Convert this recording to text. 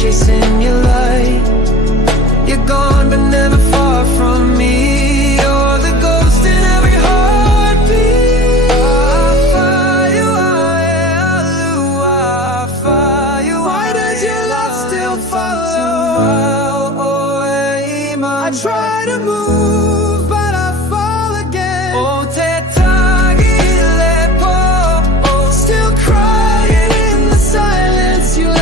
chasing your light. You're gone but never far from me. You're the ghost in every heartbeat. OLeTataOLouFatu. Why does your love still follow? I try to move